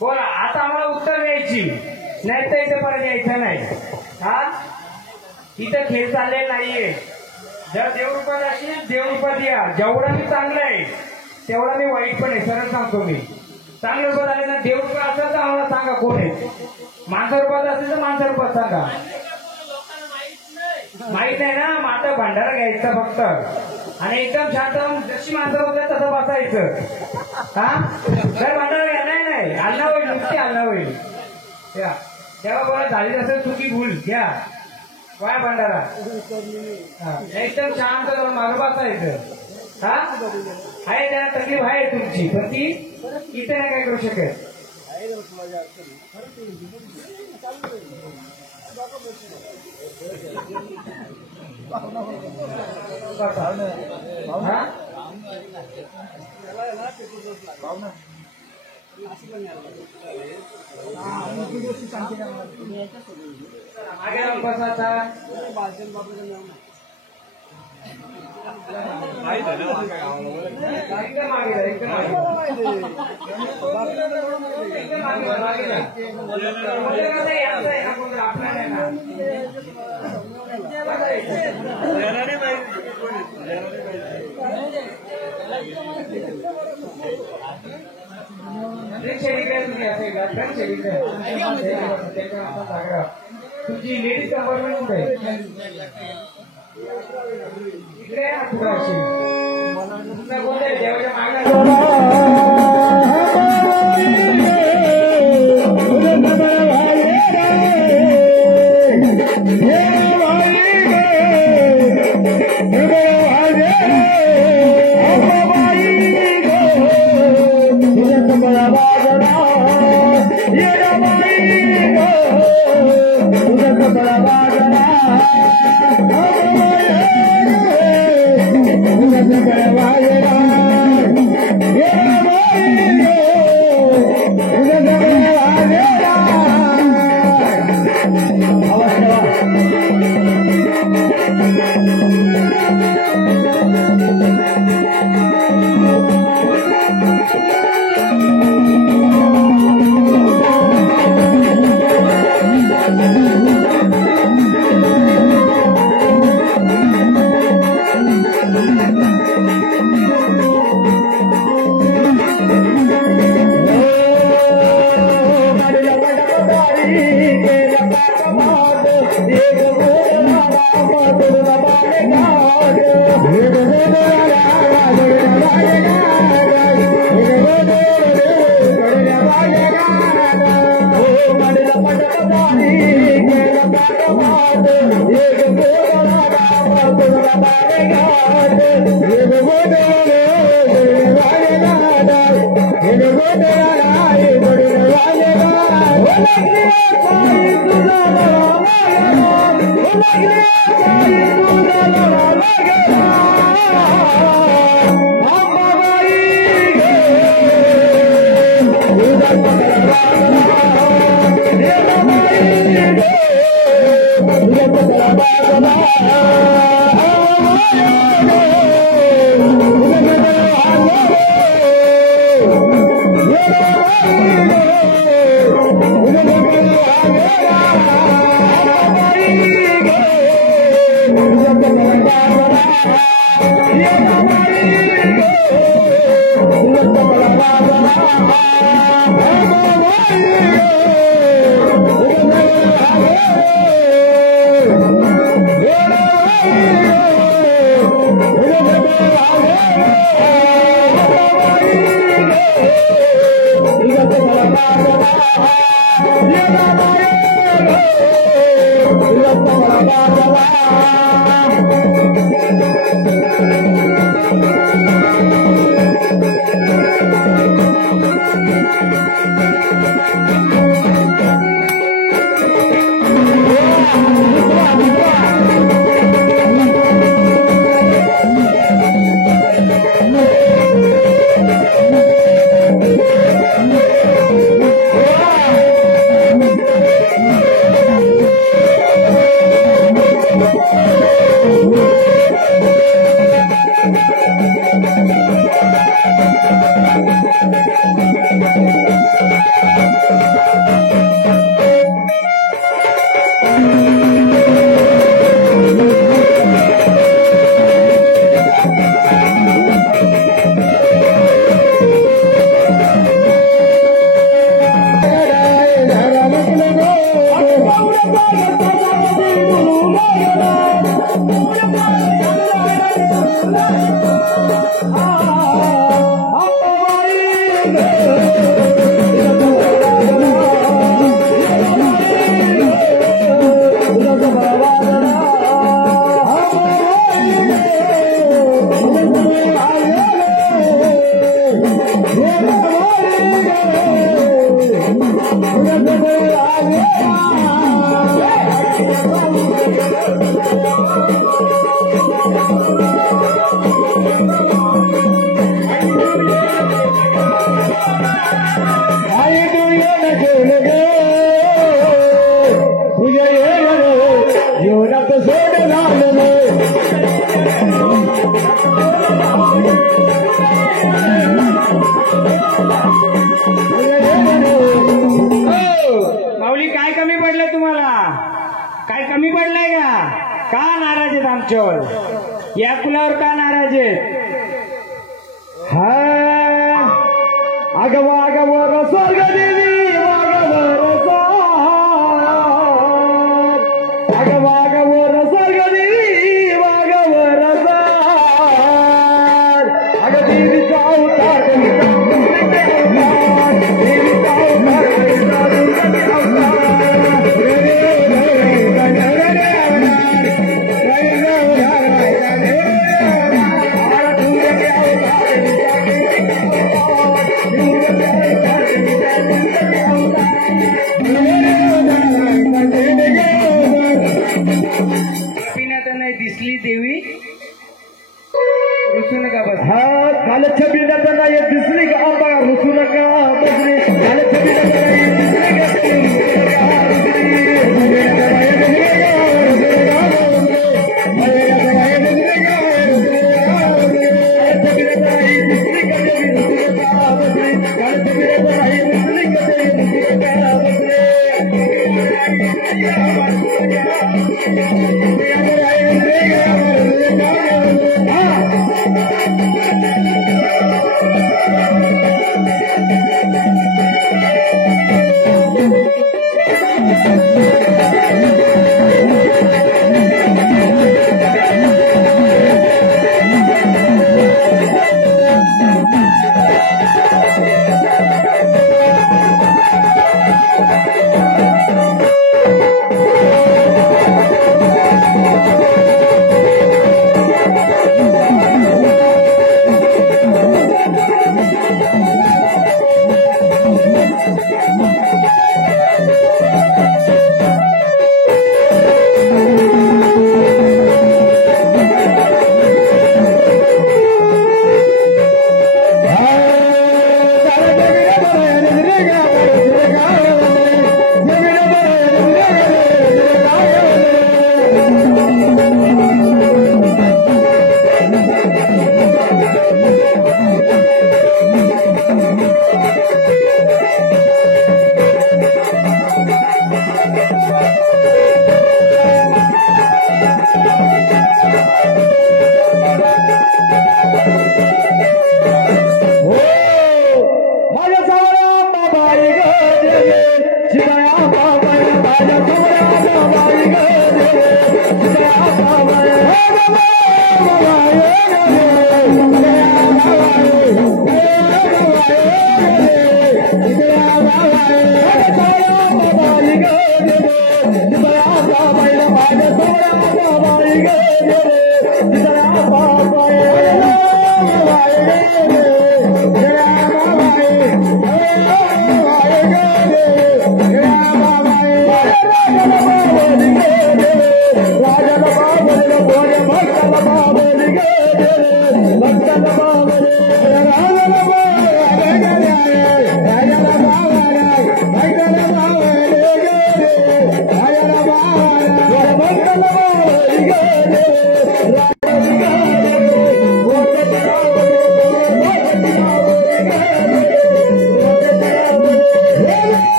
बोला आता आम्हाला उत्तर द्यायची नाही तर इथे परत यायचं नाही. हा इथं खेळ चालले नाहीये. जर देवरूपात असेल देवरूपात या. जेवढा मी चांगला आहे तेवढा मी वाईट पण आहे. सरळ सांगतो मी. चांगल्या रूपात आले ना देवरूपात असेल तर आम्हाला सांगा कोण आहे. माणसा रूपात असेल तर माणसा रूपात सांगा. माहित नाही ना माता भंडारा घ्यायचा फक्त आणि एकदम शांत जशी माणसं होत्या तसं बसायचं. हा जर भंडारा घ्या नाही अन्न होईल नुसती अन्न होईल. तेव्हा बोला झाली असेल चुकी भूल घ्या वाय भंडारा एकदम शांत मागं बसायचं. हा आहे त्यांना तकलीफ आहे तुमची पण ती इथे नाही काय करू शकत. तुमची लेडीज कंपार्टमेंट कुठे इकडे देवाच्या मागण्या माऊली काय कमी पडलंय तुम्हाला? काय कमी पडलंय का नाराज आहेत आमच्यावर? या कुलावर का नाराज आहेत? हा अगवा स्वर्ग देवी अगवा स्वर्ग देवी वागवर अग देवीचा अवतार दिसली देवी रुसू नका बस. हा कालच्या बिंदाचा नाही दिसली का आंबा रुसू नका बसली. कालच्या बिंदाचा नाही दिसली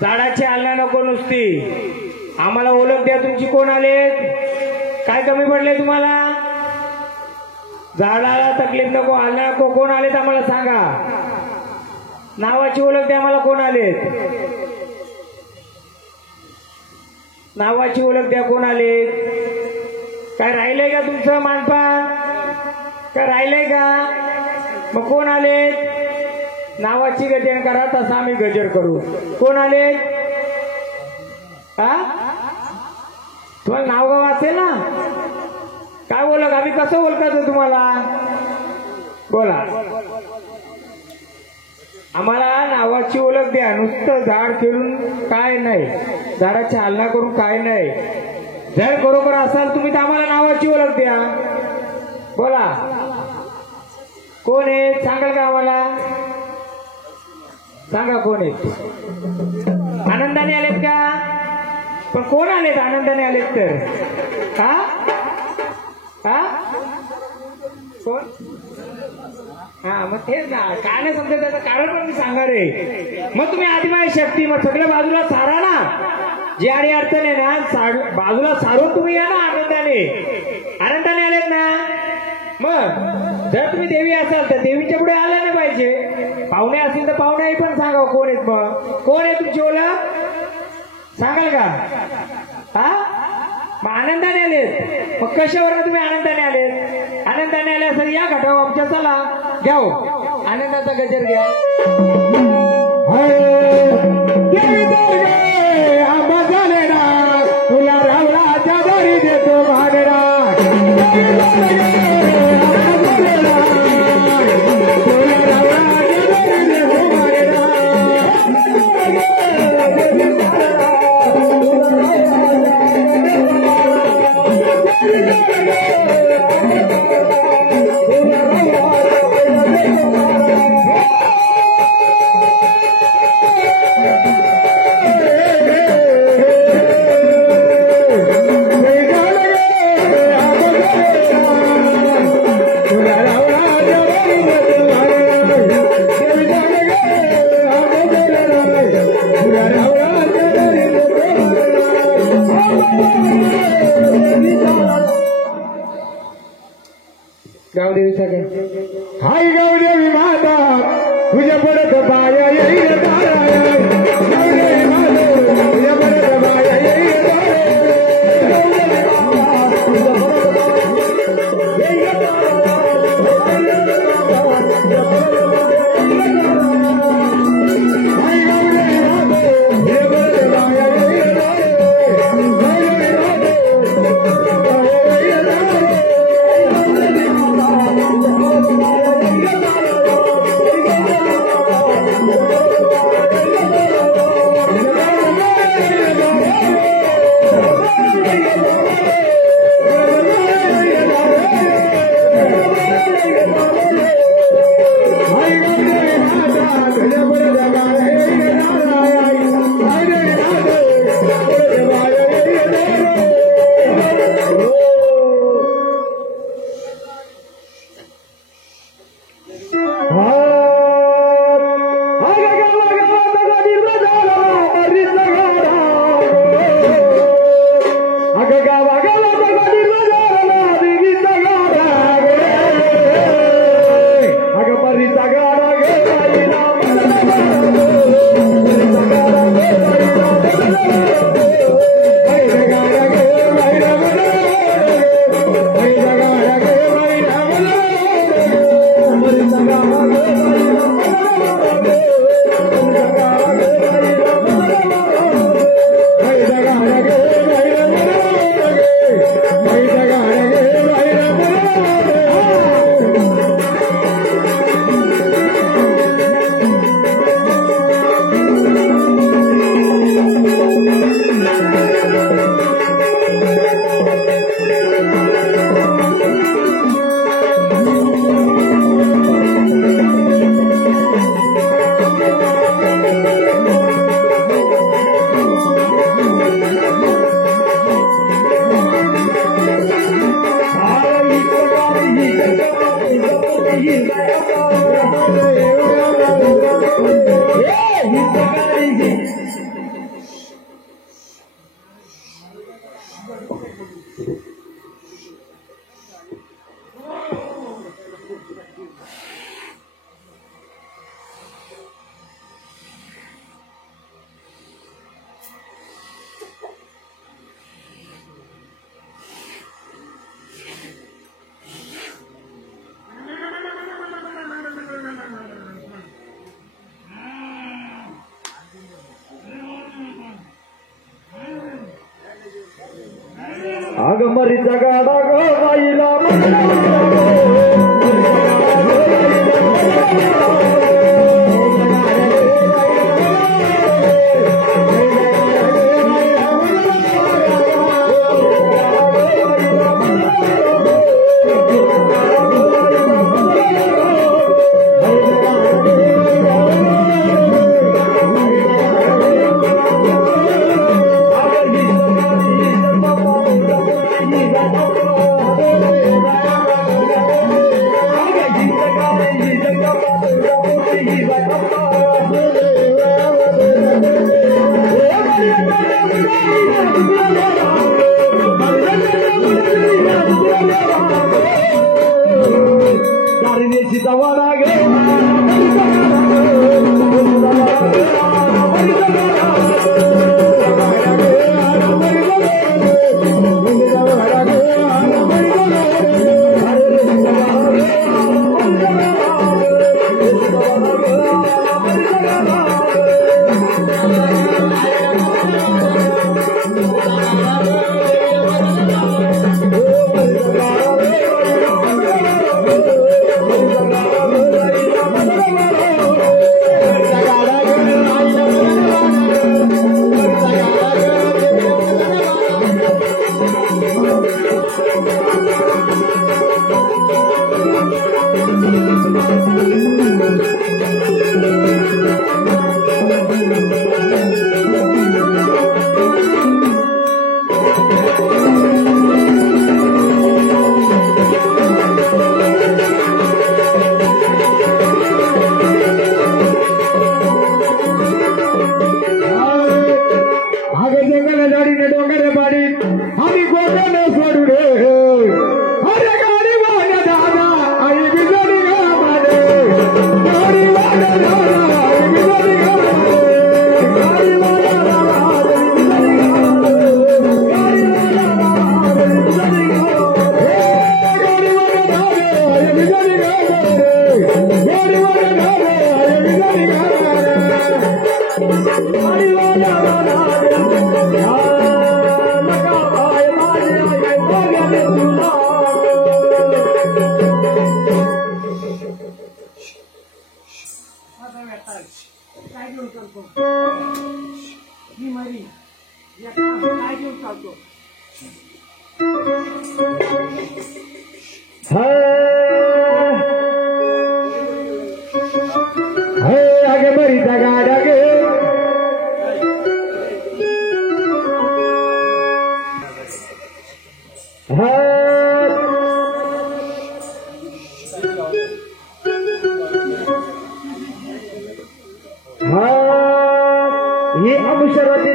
झाडाची आलना नको नुसती, आम्हाला ओळख द्या तुमची. कोण आले, काय कमी पडले तुम्हाला? झाडाला तकलीफ नको, आलना नको. कोण आलेत आम्हाला सांगा, नावाची ओळख द्या आम्हाला. कोण आलेत, नावाची ओळख द्या. कोण आलेत? काय राहिलंय का तुमचं मानपान? काय राहिलंय का? मग कोण आलेत? नावाची गजर करा, तसं आम्ही गजर करू. कोण आले? हा, तुम्हाला नाव गाव असेल ना, काय ओळख? आम्ही कसं ओळखायचं तुम्हाला? बोला, आम्हाला नावाची ओळख द्या. नुसतं झाड खेळून काय नाही, झाडाची हालना करून काय नाही. जर बरोबर असाल तुम्ही तर आम्हाला नावाची ओळख द्या. बोला, कोण आहे सांगाल का आम्हाला? सांगा कोण आहेत? आनंदाने आलेत का? पण कोण आलेत आनंदाने आलेत तर? हा हा, कोण? हा, मग तेच ना, काय नाही समजत त्याचं कारण पण मी सांगणार आहे. मग तुम्ही आदिमाई शक्ती, मग सगळ्या बाजूला सारा ना. जी आणि अडचण आहे ना बाजूला सारून तुम्ही या ना आनंदाने आनंदाने आलेत ना. मग जर तुम्ही देवी असाल तर देवीच्या पुढे आलं नाही पाहिजे. पाहुणे असतील तर पाहुणे पण सांगा कोण आहेत. मग कोण आहे तुमची ओळख सांगाल का? हा मग आनंदाने आलेत. मग कशावर तुम्ही आनंदाने आलेत? आनंदाने आले असेल या घटाव आमच्या चला घ्याव आनंदाचा गजर घ्या. तुला रावळाच्या बरी देतो भागडा गावदेवी सगळे हाय गावदेवी माता तुझ्या पडत बाया येईल गावदेवी माता तुझ्या पडत बाया येईल आगमरीचा गाडा गो बाईला आगे बरी गाड आगे ये अवसरती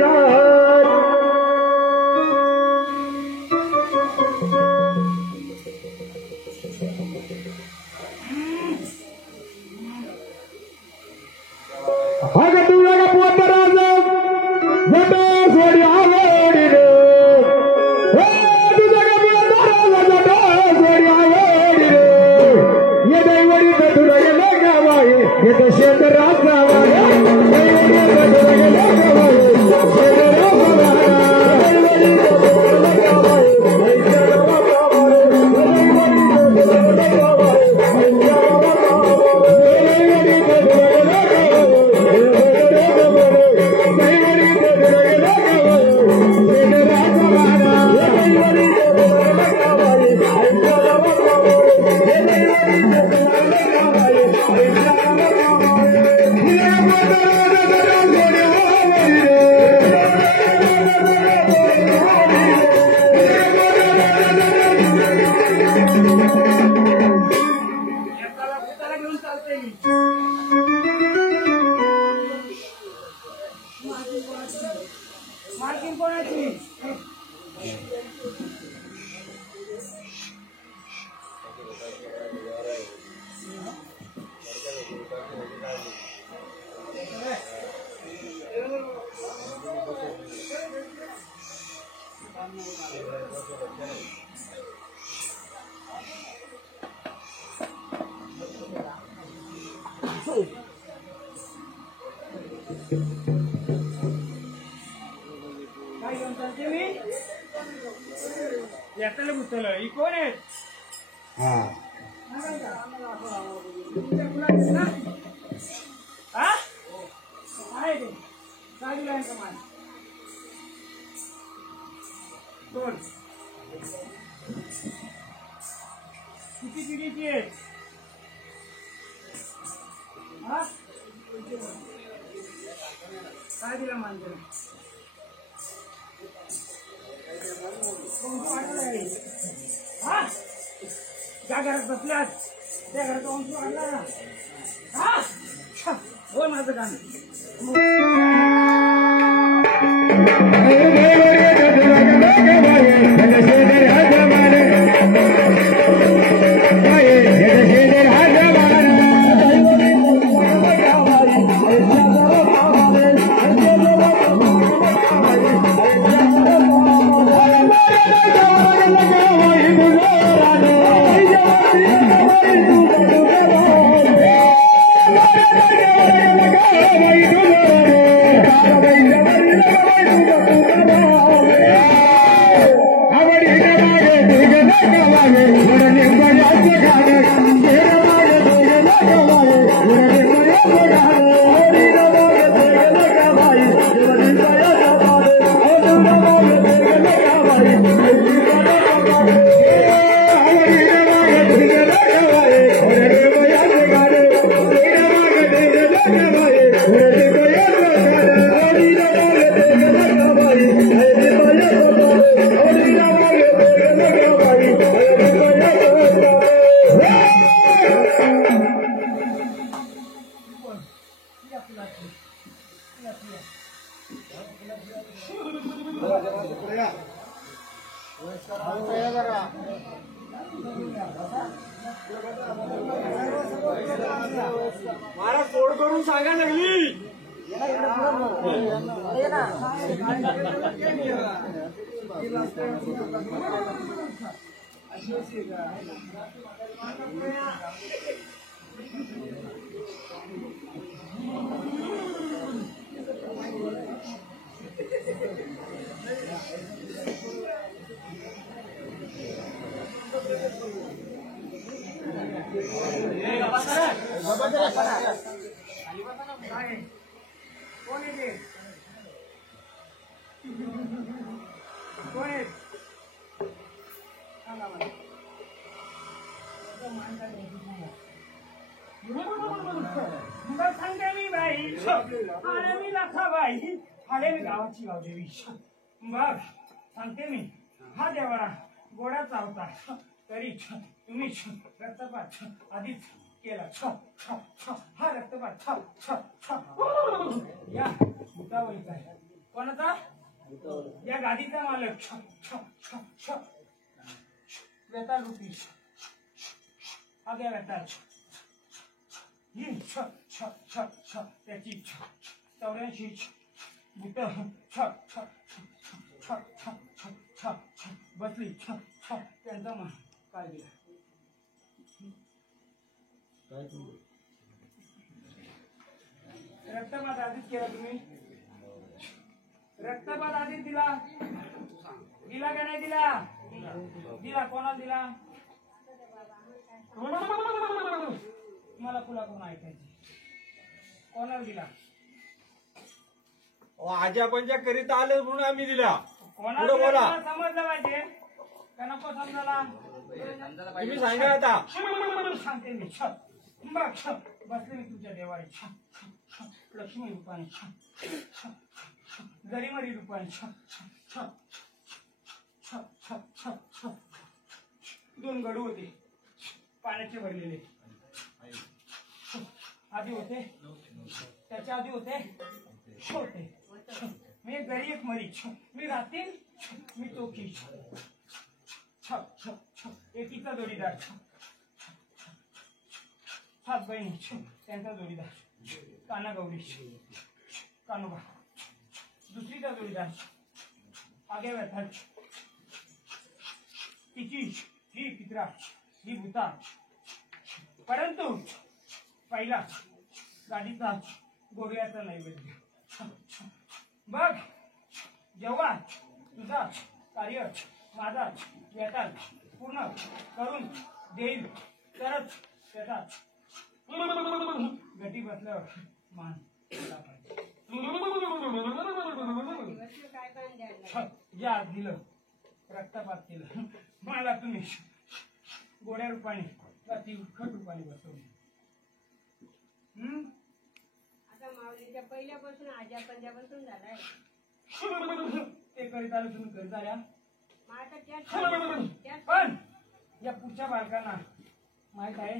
कोण आहे कोण किती पिढीची आहे काय दिला मानतो ज्या घरात बसल्यात त्या घरात वंश वाढला ना हो माझं गाणं Hey! मला कोड करून सांगा लागली. कोण येते कोण येत सांगा मला. मग सांगते मी बाई अरे मी लखाबाई अरे मी गावाची गावदेवी बघ सांगते मी हा देवारा गोडाचा होता तरी तुम्ही रक्तपात आधीच केला हा रक्तपात या भूतावळीचा आहे. कोणाचा या गादीचा मालक वेताळ रूपी हा घ्या वेताळ ही त्याची 84 भूत बसली त्यांचा मान काय दिला रक्तपात आधीच केला तुम्ही रक्तपात आधीच दिला दिला का नाही दिला दिला कोणाला दिला मला फुला कोण ऐकायची कोणाला दिला आजा पंजा करीत आले म्हणून आम्ही दिला. कोणाला बोला समजलं पाहिजे का नको समजायला तुम्ही सांगा आता. सांगते मी बघ बसले मी तुमच्या देवारी लक्ष्मी रूपाने गरीमरी रूपाने दोन गडू होते पाण्याचे भरलेले आधी होते त्याच्या आधी होते छोटे मी गरी एक मरी मी राहतील मी चोखी एकीचा जोडीदार 7 बहिणी त्यांचा जोडीदार काना गौरी कानोबा दुसरीचा जोडीदार आगे व्यथा तिची ही पित्रा ही भूता परंतु पहिला गाडीचा गोव्याचा नैवेद्य बघ जेव्हा तुझा कार्य माझा व्यथा पूर्ण करून देईल तरच त्याचा गटी बसल्यावर मान या दिलं रक्तपात केलं मला तुम्ही गोड्या रूपाने ती खट रूपाने बसवली. आता माऊलीच्या पहिल्यापासून आजा पंजापासून झालाय ते करीत आलं तुम्ही करीत आल्या माझा पण या पुढच्या बालकांना माहित आहे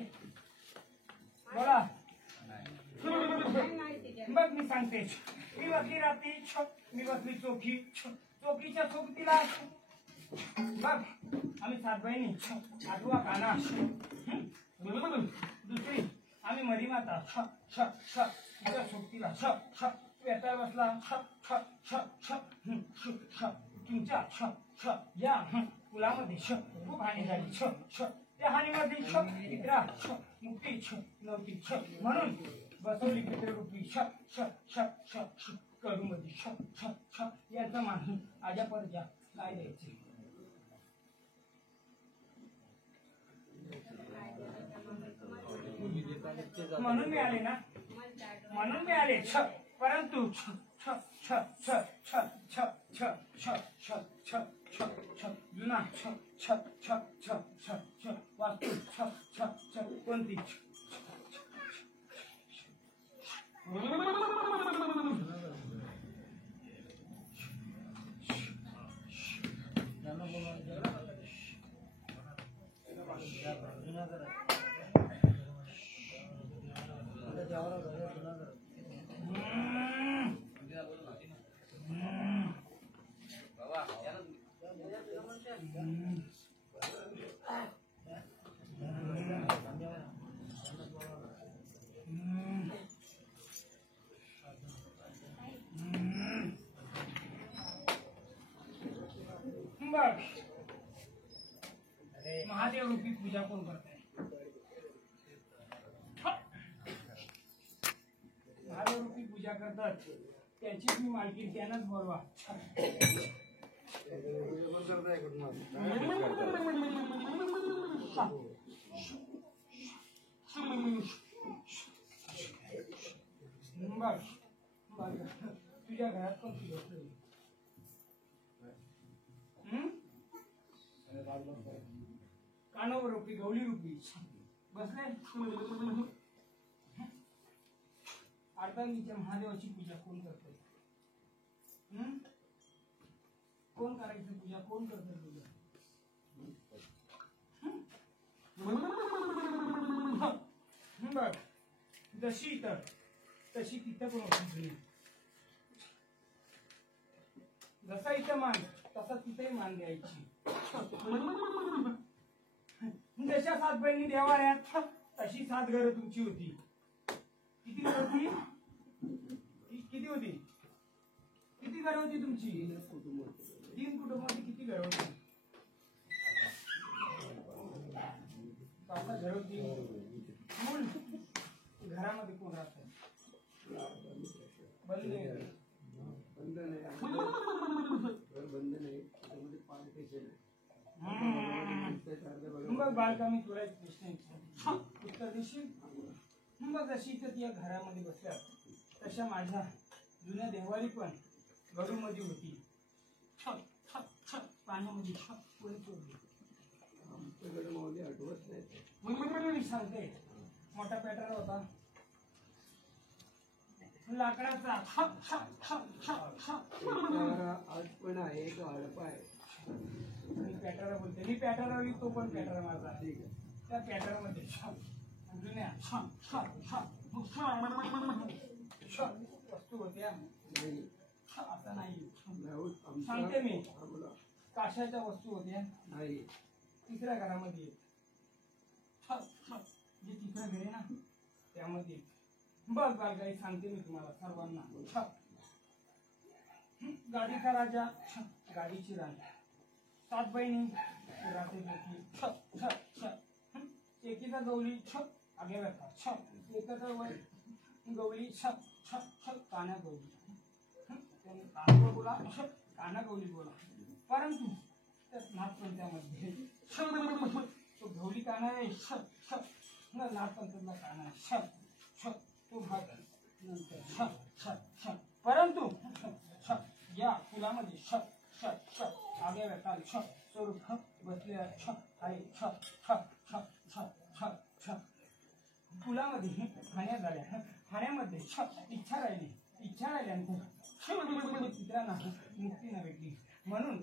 बोला मग मी सांगते मी बसली रात्री मी बसली चोखीच्या सोबतीला बघ आम्ही 7 बहिणी आठवा काना दुसरी आम्ही मरी माता तिच्या सोबतीला वेताळ बसला तुमच्या या पुलामध्ये खूप हानी झाली त्या हानीमध्ये पित्रा मुक्ती नव्हती म्हणून बसवली पितृरूपी कडू मध्ये याचा मान आजा परजा काय द्यायचे म्हणून मी आले ना म्हणून मी आले परंतु जुना वास्तू कोणती महादेव रूपी पूजा कोण करताय? महादेव रूपी पूजा करतात त्याची तुम्ही मालकी त्यांनाच बोलवा. तुझ्या घरात पण कानावर रुपी गवली रुपी बसले. अर्धांगीच्या महादेवाची पूजा कोण करतोय? कोण करायचं पूजा? कोण करतोय पूजा? बघ जशी इथं तशी तिथं कोण होती. जसा इथं मान तसा तिथेही मान द्यायची. जशा 7 बहिणी देवाऱ्यात तशी 7 घरं तुमची होती. किती घरं होती? किती होती? किती घरं होती तुमची? 3 कुटुंबाची किती घरं होती? 5 घरं होती. मूल घरामध्ये कोण राहत? मग बालका मी तुला एक प्रश्न विचारतो, उत्तर देशील? मग जशी इथं या घरामध्ये बसल्या तशा माझ्या जुन्या देवारी पण गडूमध्ये होती. पाण्यामध्ये कोणी चोरली? आठवत नाही. मी सांगते मोठा पॅटर्न होता लाकडाचा. आज पण आहे तो हडपा आहे. मी पॅटर्न बोलते. मी पॅटर्न तो पण पॅटर्न माझा. त्या पॅटर्न मध्ये जुन्या वस्तू होत्या. आता नाही. सांगते मी काशाच्या वस्तू होत्या. नाही. तिसऱ्या घरामध्ये जे तिसरं घर आहे ना त्यामध्ये बघ बालगाई सांगते मी तुम्हाला सर्वांना. गाडीचा राजा गाडीची राणी 7 बहिणी एकीचा गवली आगे बघा. एकाचा गवली काना गवली. बोला काना गवली बोला. परंतु त्यात नाथपंथामध्ये तो गवली काना आहे. नाथपंथातला काना आहे. तो भाग नंतर परंतु या फुलामध्ये आगे व्यक्ती स्वरूप बसलेला आहे. फुलामध्ये खाण्या झाल्या. खाण्यामध्ये इच्छा राहिल्यानंतर चित्रांना मुक्ती न भेटली. म्हणून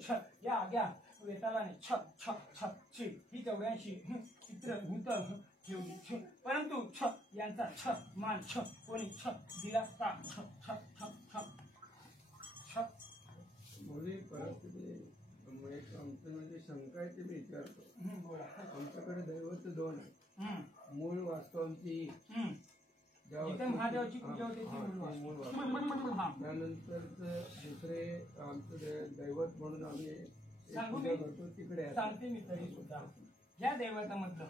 या आग्या वेतालाने ही 84 चित्र भूत ठेवली. परंतु यांचा मान कोणी दिला का? आमचं म्हणजे शंका आहे ते मी विचारतो. आमच्याकडे दैवत 2 आहे. मूळ वास्तू आमची महादेवाची पूजा होते. त्यानंतर दुसरे आमचं दैवत म्हणून आम्ही करतो तिकडे. सांगते मी तरी सुद्धा या दैवतामधलं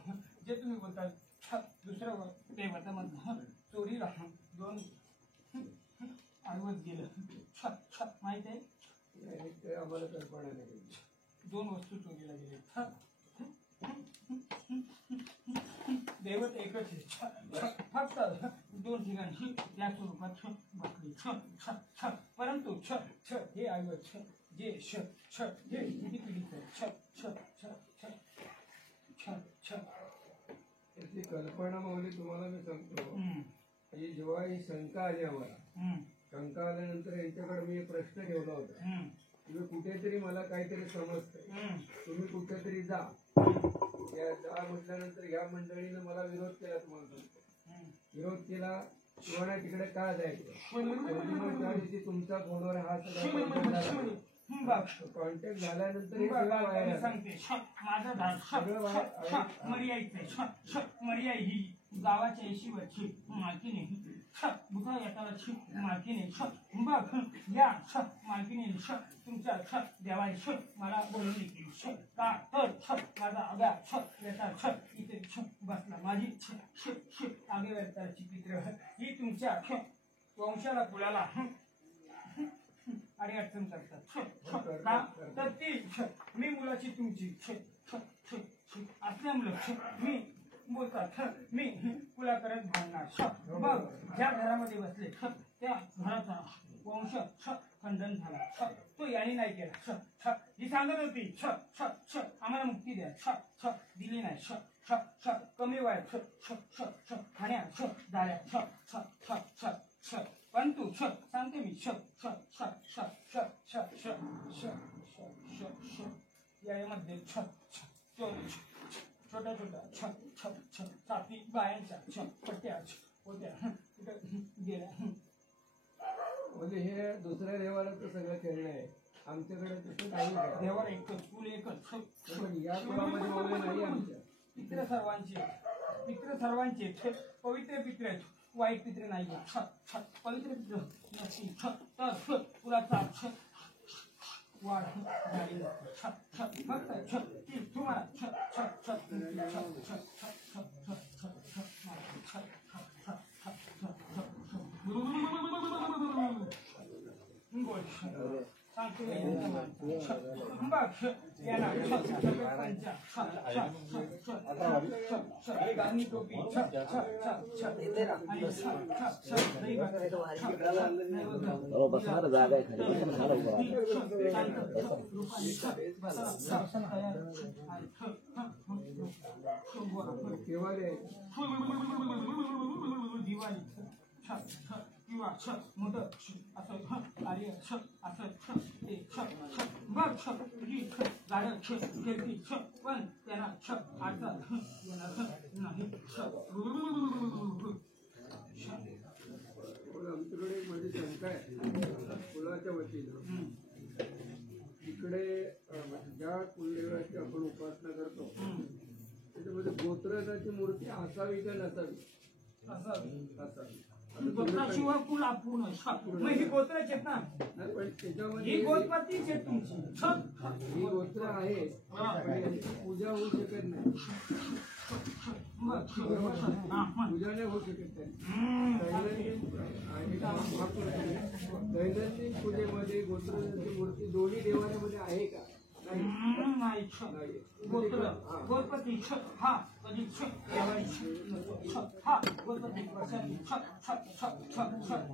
जे तुम्ही बोलता दुसरं दैवतामधलं चोरीला 2 ऐवज गेलं. माहित आहे? आम्हाला कल्पना नाही. 2 वस्तू चोरीला गेले. दैवत एकच आहे. फक्त 2 ठिकाणी या स्वरूपात बसली. परंतु हे ऐवज जे हे किती पीडित आहे. त्याची कल्पना माऊली तुम्हाला मी सांगतो. जेव्हा ही शंका आली आम्हाला, शंका आल्यानंतर यांच्याकडे मी एक प्रश्न ठेवला होता. तुम्ही कुठेतरी मला काहीतरी समजतंय, तुम्ही कुठेतरी जा. म्हटल्यानंतर या मंडळीनं मला विरोध केला. तुम्हाला सांगतो विरोध केला. शिवाना तिकडे का जायचं? त्या दिवशी तुमचा फोनवर हा सगळा कॉन्टॅक्ट झाल्यानंतर सांगते माझं मर्याई ही गावाच्या 80 वर्षी मालकीने बुधा येताची मालकीने बघ या मालकीने तुमच्या देवाची मला बोलवली केली का? तर माझा आगा याचा इथे बसला माझी आगे वेताची पित्र ही तुमच्या वंशाला कुळाला आणि अडचण करतात तर ती मी मुलाची तुमची असल्यामुळं मी बोलतात मी तुला करत भांडणार बघ ज्या घरामध्ये बसले त्या घराचा वंश खंडन झाला तो याने नाही केला जी सांगत होती आम्हाला मुक्ती द्या दिली नाही कमी वयात खाण्यात झाल्या पण तू सांगते मी यामध्ये छोट्या छोट्या साथी बायांच्या पट्ट्या होत्या कुठं गेल्या म्हणजे हे दुसऱ्या देवाचं सगळं खेळणं आहे आमच्याकडे तसं काही नाही. देवर एकच फुल एकच पण या कुळामध्ये मावळे नाही आमच्या. पित्र सर्वांचे पवित्र पित्र आहेत वाईट पित्र नाही पवित्र पित्र नसतील तर कुलाचा वाढ झाली फक्त तुम्हाला किंवा मोदक असं कार्य असं ते बघ ही झाडं खेळती पण त्यांना अडचण येणार नाही आमच्याकडे एक माझी शंका आहे कुलाच्या वतीनं इकडे ज्या कुलदेवाची आपण उपासना करतो त्याच्यामध्ये गोत्रजाची मूर्ती असावी का नसावी असावी गोत्राशिवाय कुल अपूर्ण मग ही गोत्रच आहेत ना पण त्याच्यामध्ये ही गोत्रपातीच आहे तुमची ही गोत्र आहे पण याची पूजा होऊ शकत नाही पूजा नाही होऊ शकत दैनंदिन पूजेमध्ये गोत्रजाची मूर्ती दोन्ही देवाऱ्यामध्ये आहे का नाही गोत्र गोत्रपती हा कधी हा गोत्रपती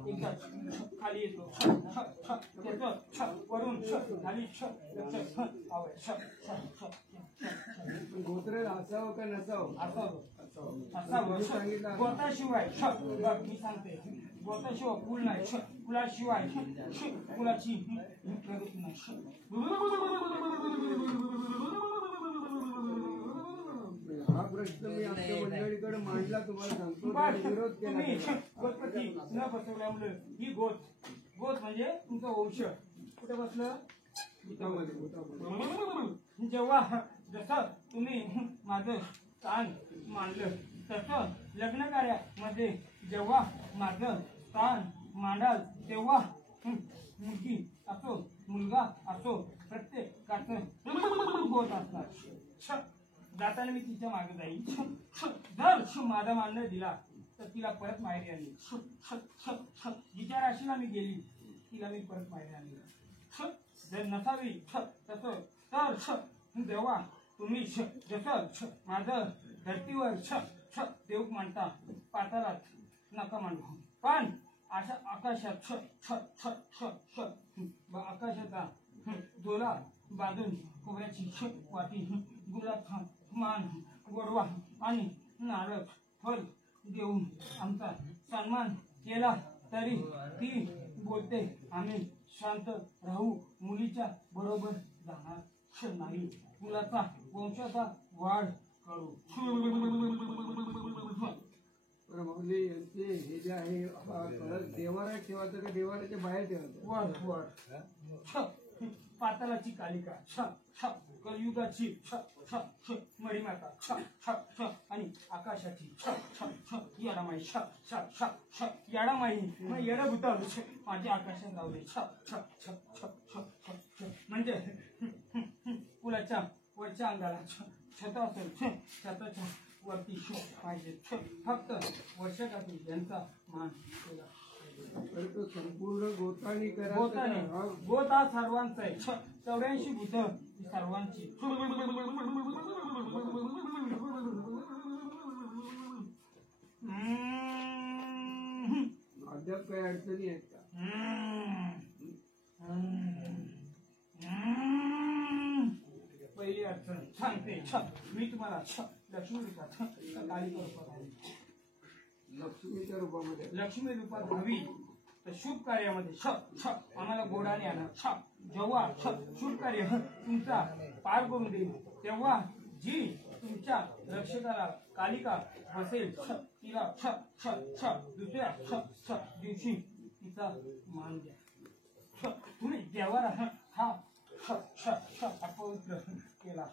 एकदा खाली येतो त्याचं वरून खाली गोत्र असावं का नसावं असावं गोत्राशिवाय मी सांगते गोत्राशिवाय कुल नाही कुलाशिवाय कुलाची प्रगती नाही हा प्रश्न मी आमच्या मंडळीकडे मांडला तुम्हाला सांगतो विरोध केला गोत्रपती न बसवल्यामुळे ही गोत म्हणजे तुमचं वंश कुठे बसलं जेव्हा जसं तुम्ही माझं स्थान मांडलं तसं लग्न कार्यामध्ये जेव्हा माझं स्थान मांडाल तेव्हा मुलगी असो मुलगा असो प्रत्येकाचं होत असणार जाताना मी तिच्या मागे जाईल जर माझा मान्य दिला तर तिला परत माहेरी आली जिच्या राशीला मी गेली तिला मी परत माहेरी आली जर नसावी तसं तर जेव्हा तुम्ही जसं माझं धरतीवर देव मांडता पाताळात नका मांडू पण अशा आकाशात आकाशाचा दोला बांधून खोबऱ्याची वाटी गुलाब मान गोडवा आणि नारळ फल देऊन आमचा सन्मान केला तरी ती बोलते आम्ही शांत राहू मुलीच्या बरोबर जाणार नाही मुलाचा वंशाचा वाढ करू माऊली यांचे हे जे आहे देवाऱ्यात ठेवायचं का देवाऱ्याच्या बाहेर ठेवायचं वाढ पातालाची कालिका कलयुगाची मणिमाता आणि आकाशाची याडामाई याडामाई मग येडा भूतावली माझ्या आकाशात लावले म्हणजे कुलाच्या वरच्या अंगाला छत असेल छताच्या वरती पाहिजे फक्त वर्षकातील यांचा मान केला तर तो संपूर्ण गोतानी गोताने गोत हा सर्वांचा आहे 84 भूत ही सर्वांची अद्याप काही अडचणी आहेत का? पहिली अडचण सांगते मी तुम्हाला लक्ष्मी रूपात कालिका रूपात आहे लक्ष्मीच्या रूपामध्ये लक्ष्मी रूपात हवी तर शुभ कार्यामध्ये आम्हाला गोडाने आणा जेव्हा शुभ कार्य तुमचा पार करून देईल तेव्हा जी तुमच्या रक्षकाला कालिका बसेल तिला दुसऱ्या दिवशी तिचा मान द्या तुम्ही देवाला हा अपवित्र केला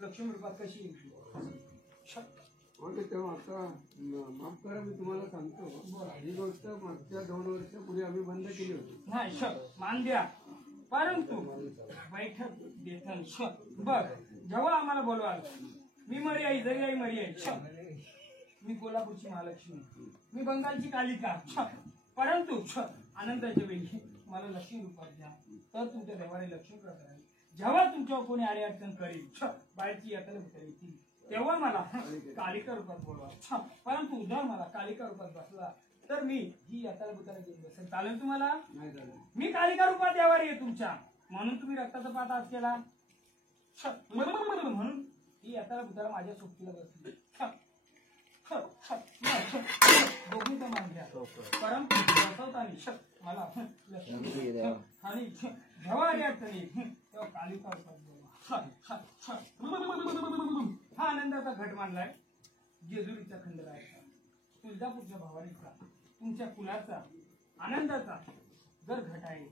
लक्ष्मी रूपात कशी येईल तेव्हा आता माफ करा मी तुम्हाला सांगतो ही गोष्ट मागच्या 2 वर्षापूर्वी आम्ही बंद केली होती नाही मान द्या परंतु बैठक देताना बर जेव्हा आम्हाला बोलवाल मी मर्याई जरी आई मर्याई मी कोल्हापूरची महालक्ष्मी मी बंगालची कालिका परंतु आनंदाच्या वेळी मला लक्ष्मी रूपात द्या तर तुमच्या देवाने लक्ष्मी प्रकार जेव्हा तुमच्यावर कोणी आडे अडचण करेल बाहेरची यात्रा येतील तेव्हा मला कालिका रूपात बोलवा परंतु जर मला कालिका रूपात बसला तर मी ही यात्रा बुताला घेऊन बसेल चालेल तुम्हाला मी कालिका रूपात यावर आहे तुमच्या म्हणून तुम्ही रक्ताचा पाठ आज केला म्हणून ही यात्रा बुताला माझ्या सोबतीला बसली दोघीचा मान घ्या परंतु बसवताना मला आणि जेव्हा अडचणी तेव्हा कालिका रूपात बोलवा हा आनंदाचा घट मानलाय जेजुरीचा खंडरायाचा तुळजापूरच्या भवानीचा तुमच्या कुलाचा आनंदाचा जर घट आहे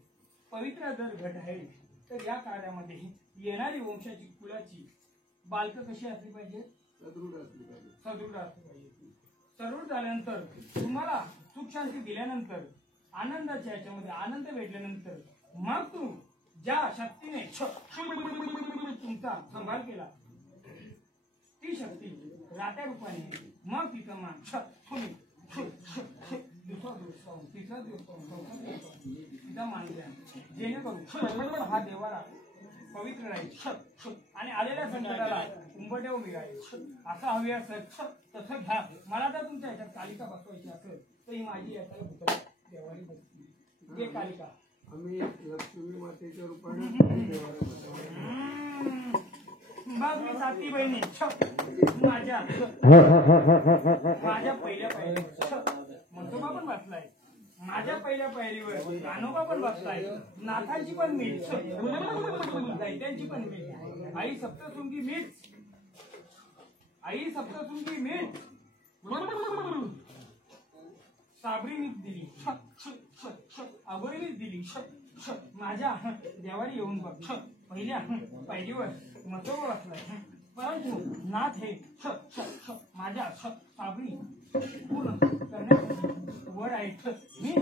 पवित्र जर घट आहे तर या कार्यामध्ये येणारी वंशाची कुलाची बालक कशी असली पाहिजे सदृढ असली पाहिजे सदृढ झाल्यानंतर तुम्हाला सुख शांती दिल्यानंतर आनंदाच्या याच्यामध्ये आनंद भेटल्यानंतर मग तू ज्या शक्तीने तुमचा सांभाळ केला ती शक्ती रात्या रूपाने मग तिचा मान तुम्ही दुसरा दिवस पाहून तिसरा दिवस पाहून तिचा मान द्या जेणेकरून हा देवाला पवित्र राहील आणि आलेल्या संकटाला उंबट्या उभी राहील असं हवी असेल तसं घ्या मला जर तुमच्या ह्याच्यात कालिका बसवायची असेल तर ही माझी यात्रा देवानी बसली हे कालिका आम्ही लक्ष्मी मातेच्या रूपाने मग मी साती बहिणी माझ्या पहिल्या पायरीवर मनसोबा पण बसलाय माझ्या पहिल्या पायरीवर कान्होबा पण बसलाय नाथांची पण मीठ दैत्यांची पण मीठ आई सप्तशृंगी मीठ आई सप्तशृंगी मीठ साबरी मीठ दिली अबोरी मीठ दिली माझ्या देवारी येऊन बघ पहिल्या पायरीवर मसोबा बसलाय परंतु नाथ हे माझ्या साबरी पूर्ण करण्यासाठी वर आहेत मी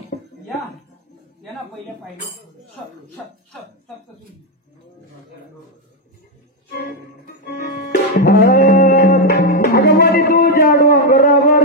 यांना पहिल्या पायरीवर सप्तशृंगी भगवान तुझ्या डोंगरावर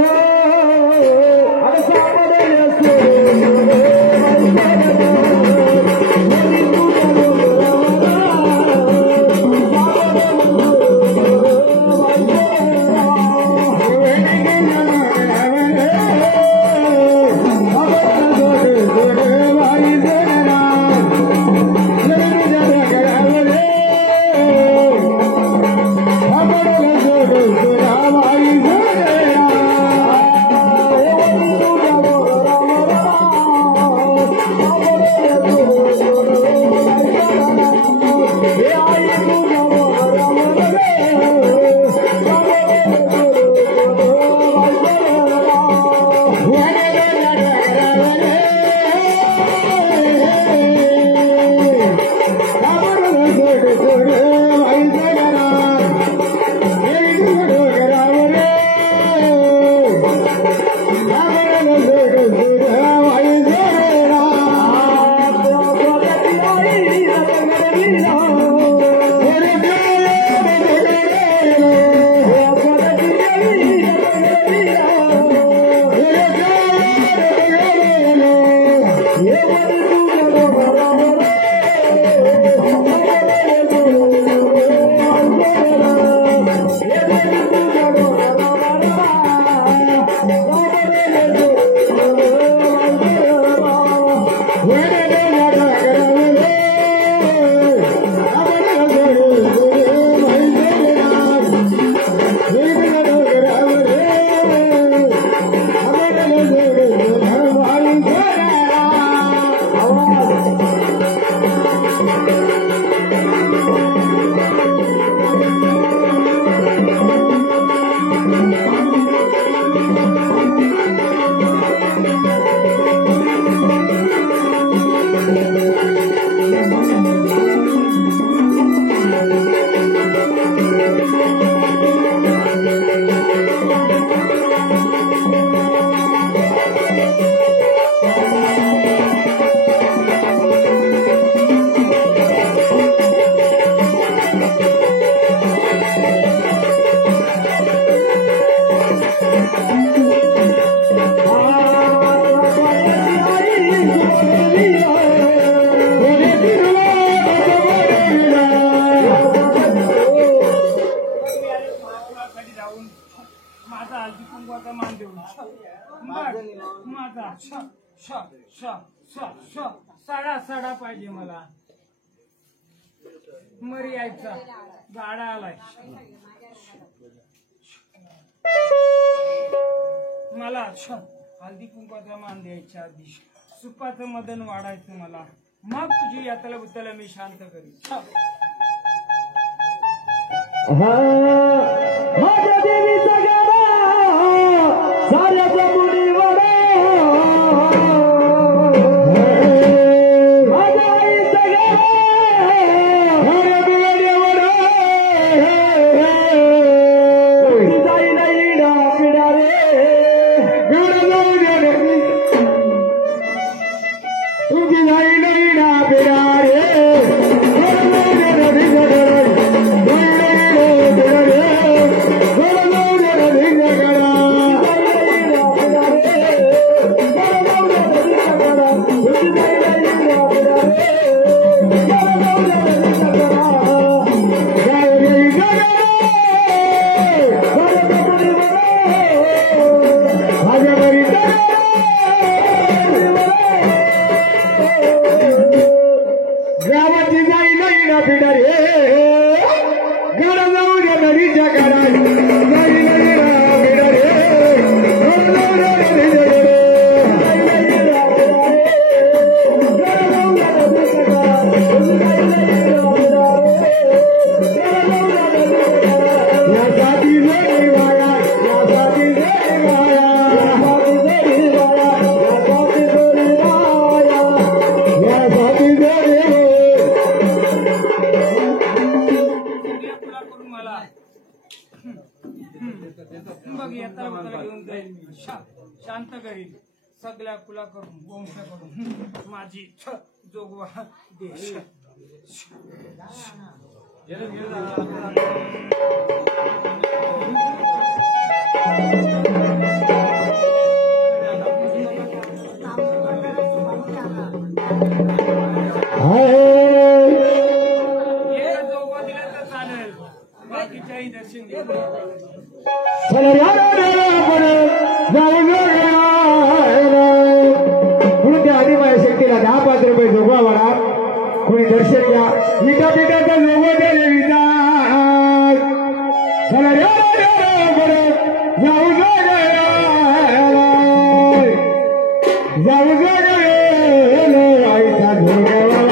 Hare माझा सडा सडा पाहिजे मला. मरी यायचा गाडा आलाय. मला हल्दी कुंकवाचा मान द्यायच्या आधी सुपाचं मदन वाढायचं मला. मग तुझी यातला बुद्धाला मी शांत करीन. माझ्या देवीचा गाडा साऱ्याच्या मुलीवर, माझ्या आईचा गाडा साऱ्या मुलांवर, जाई नाही डापिडा रे गाडा जाऊ दे रे, तुझी जाई नाही डापिडा रे गाडा जाऊ दे गावाची जाई नाही ना पिडा रे गाडा जाऊ दे नदीच्या गाडा जाई नाही ना पिडा रे गाडा जाऊ दे नदीच्या बघ येताला बुद्धाला घेऊन जाईल मी. शांत करीन सगळ्या कुला करून वंश करून माझी जोगवा देश. एक जोगवा दिला तर चालेल, बाकीच्याही दर्शन घे. म्हणून त्या आदिमाया शक्तीला 10-5 रुपये जोगवा वाढा. कोणी दर्शन घ्या. विटा पिठाचा जोगवा द्यायला विचार जाऊ जाऊ आईचा झोगवा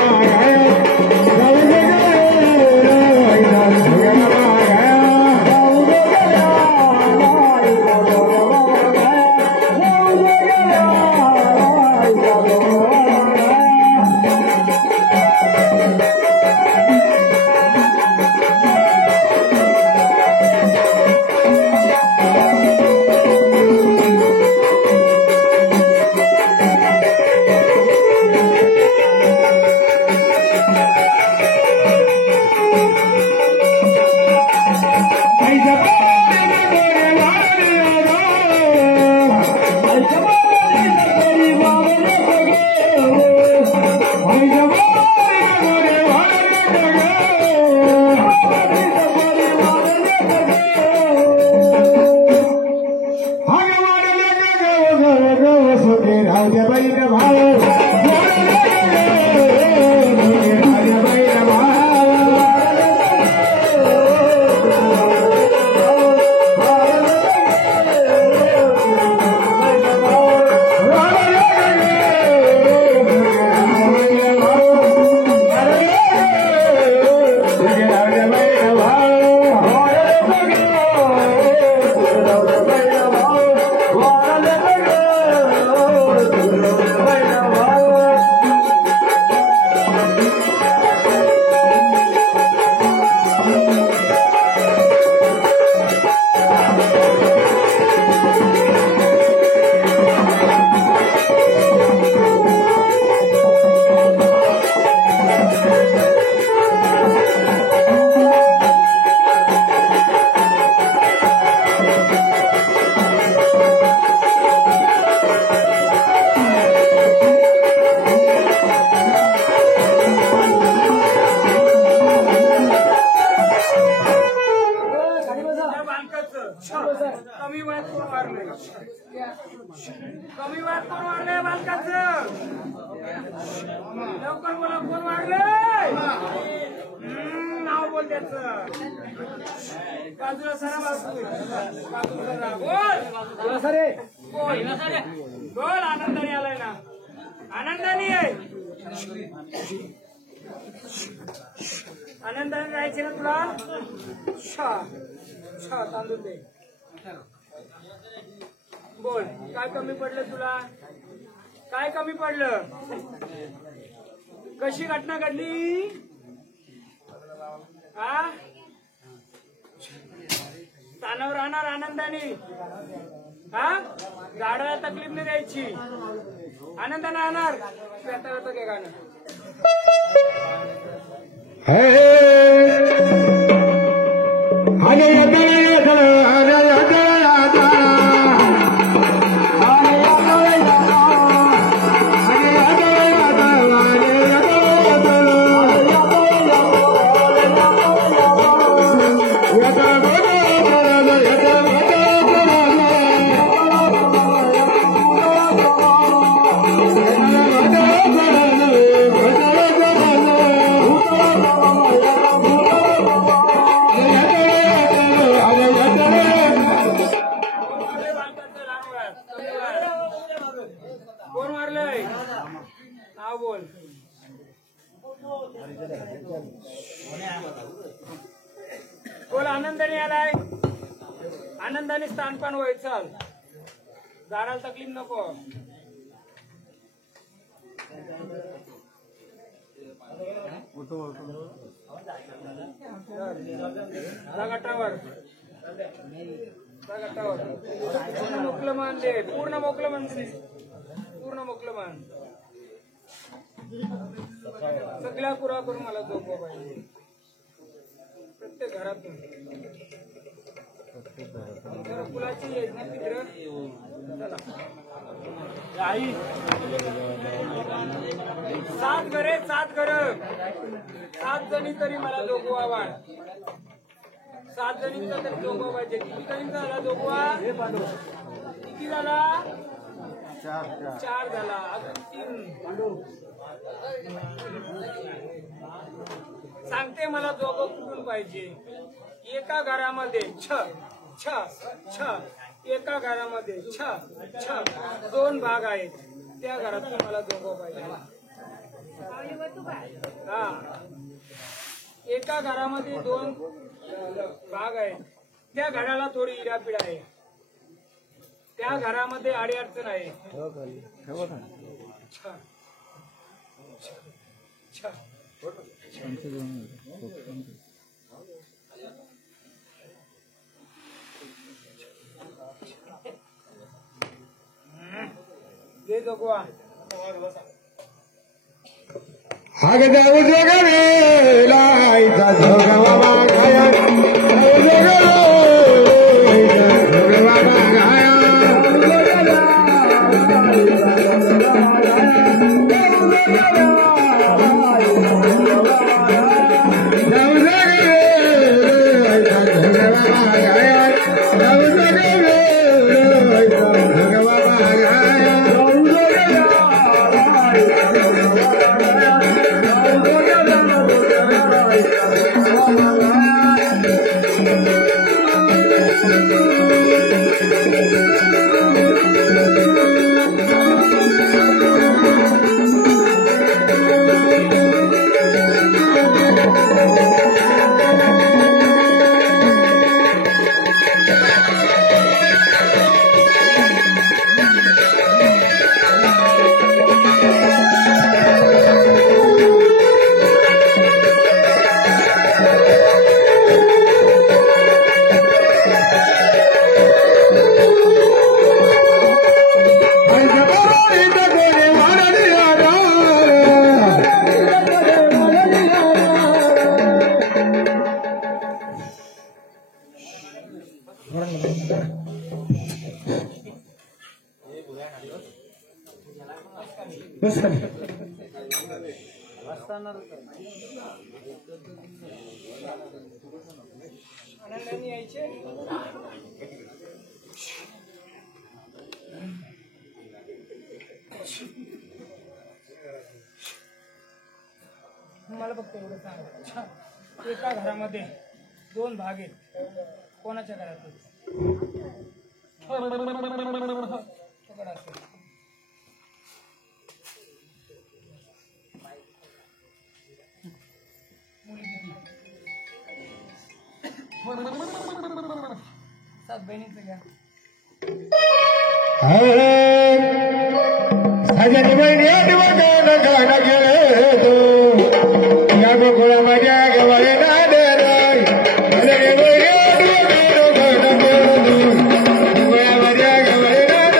कमी वयात कोण वारले कमी वयात कोण वारले बालकाचं लवकर बोला कोण वारले नाव बोल त्याचं बाजूला सरा बाजूला सरा बोल सरे बोल बोल आनंदाने आलाय ना आनंदाने आहे आनंदाने जायचे ना तुला छा छा तांदूळ दे बोल काय कमी पडलं तुला काय कमी पडलं कशी घटना घडली हा तानावर राहणार आनंदाने हा गाड्याला तकलीफ नाही द्यायची आनंदाने राहणार आता होतं काय गाणं कोण मारलंय नाव बोल बोल आनंदाने आलाय आनंदाने स्थानपान व्हायचं झाडाला तकलीफ नको गटावर पूर्ण मोकलं मान दे पूर्ण मोकलं मान दे पूर्ण मोकलं मान सगळ्या पुरा करून मला झोपवा पाहिजे प्रत्येक घरातून फुलाची योजना मित्र आई 7 घरे 7 घर 7 जणी तरी मला जोगवा 7 जणींचा तरी जोगवा पाहिजे किती जणींचा झाला जोगवा किती झाला 4 झाला अजून 3 सांगते मला जोग कुठून पाहिजे एका घरामध्ये छ छ छ एका घरामध्ये छ छ 2 भाग आहेत त्या घरातून मला जोग पाहिजे हा एका घरामध्ये 2 भाग आहेत त्या घराला थोडी इडापिडा आहे त्या घरामध्ये अडीअडचण आहे दे जोगवा हाग जाऊ जगवेला इथं जोगवा मागाया जोगवा मागाया आनंदाने यायचे मला फक्त एवढं सांगा, एका घरामध्ये 2 भाग आहेत, कोणाच्या घरात सात बहिणीचं घ्या. सजनी बहिणी आठवण गाणं घेतो या गोकुळामध्ये गवळे नादे सजनी बहिणी आठवण गाणं घेतो गोकुळामध्ये गवळे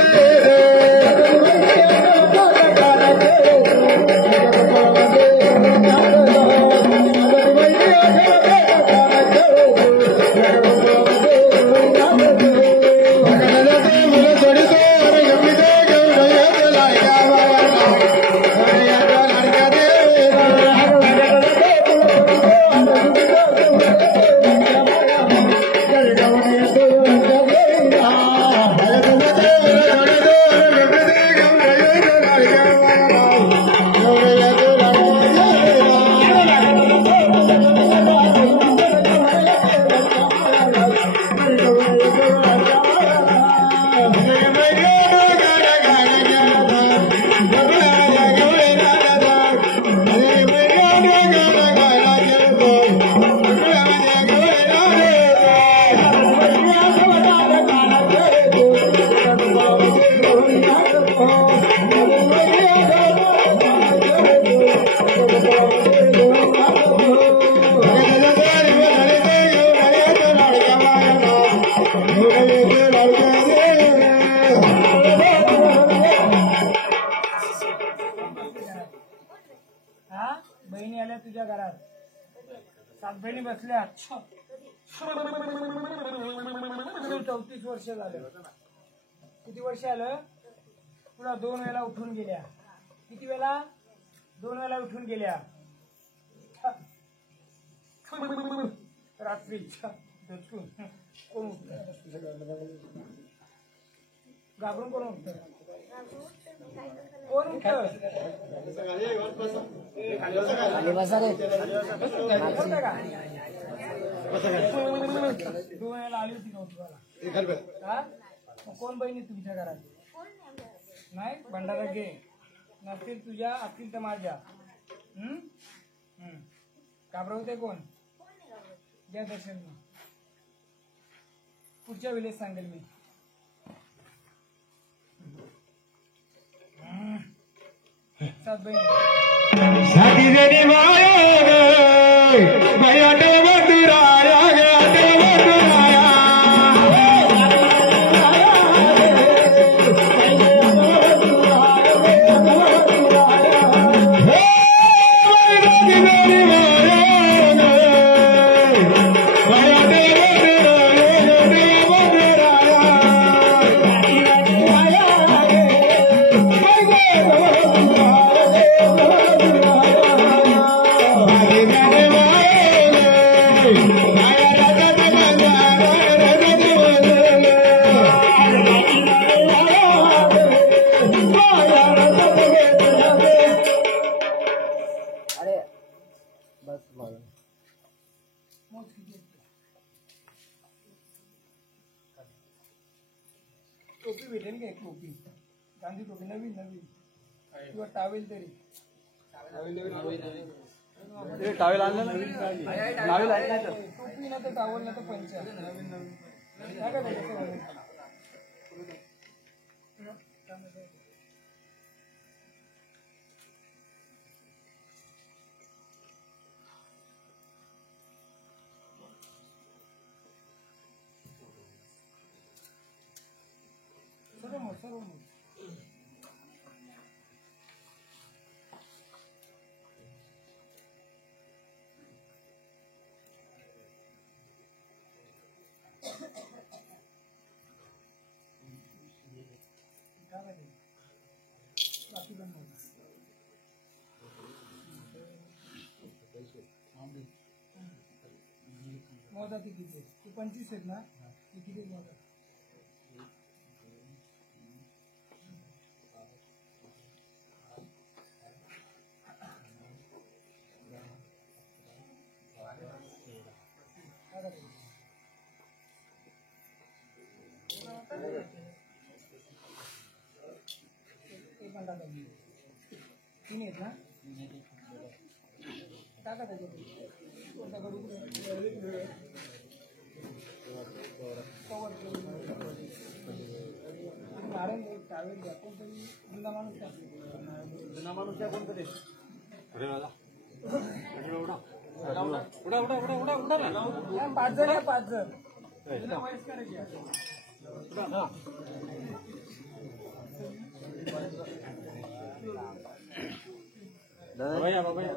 हा बहिणी आल्या तुझ्या घरात, 7 बहिणी बसल्या. 34 वर्ष झालं. किती वर्ष आलं तुला? 2 वेळा उठून गेल्या. किती वेळा? 2 वेळा उठून गेल्या. रात्री दचकून कोण उठलं? घाबरून कोण उठतं? कोण उठतं? होतं का? 2 वेळेला आली होती का उठवायला? हा? मग कोण बहिणी तुमच्या घरात? नाही भंडारा घे, नसतील तुझ्या असतील तर माझ्या. घाबरवते कोण? द्या दर्शन. पुढच्या वेळेस सांगेल मी. सात बहिणी साथी जणी माया मधुराया मधुराया टोपी भेटेल का? एक टोपी, गांधी टोपी, नवीन नवीन किंवा टावेल तरी. टावेल आणलं ना? टावेल आणलं तर टोपी ना तर टावल ना तर पंचा. काय काय भेटेल? सर्व मोदा किती? 25 आहेत ना? किती मोदा? ते पण टाका. तीन आहेत ना? टाका त्याच्यात. कोणता गडू कवर नारायण टावेल द्या. कोणतरी जुना माणूस जुना माणूस आहे कोणतरी. अरे दादा उडा उडा उडा उडा उडा उडा ना. 5 जण या 5 जण. जुना वयस्कर आहे. बाबा या बाबा या.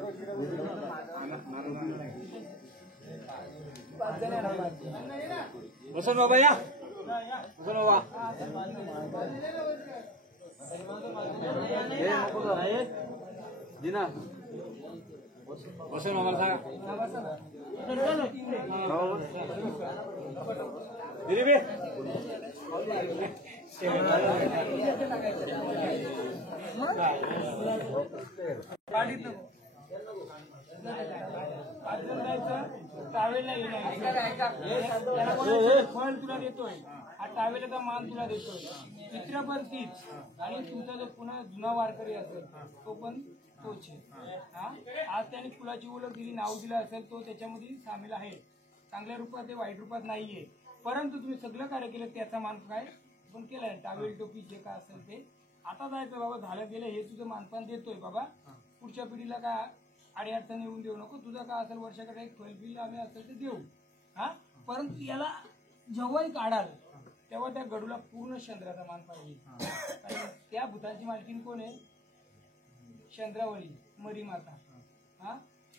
5 जण आहे. बसून बाबा या. बसून बाबा. हे नको जरा हे. दिना बसून बाबा सांगा. दिली बे. पाडीत नको. 5 जण जायचं. टावेलला फळ तुला देतोय. हा टावेलाचा मान तुला देतोय. चित्र पण तीच. आणि तुमचा जो पुन्हा जुना वारकरी असेल तो पण तोच आहे. आज त्याने फुलाची ओळख दिली, नाव दिलं असेल, तो त्याच्यामध्ये सामील आहे. चांगल्या रूपात आहे, वाईट रूपात नाहीये. परंतु तुम्ही सगळं कार्य केलं त्याचा मान काय पण केलाय. टावेल टोपी जे काय असेल ते आता जायचं बाबा. झालं गेलं हे तुझं मानपान देतोय बाबा. पुढच्या पिढीला काय अडीअडचण येऊन देऊ नको. तुझं काय असेल वर्षाकडे एक फैलबिल आम्ही असेल ते देऊ. परंतु याला जेव्हाही काढाल तेव्हा त्या गडूला पूर्ण चंद्राचा मान पाहिजे. आणि त्या भूतांची मालकीन कोण आहे? चंद्रावळी मरी माता.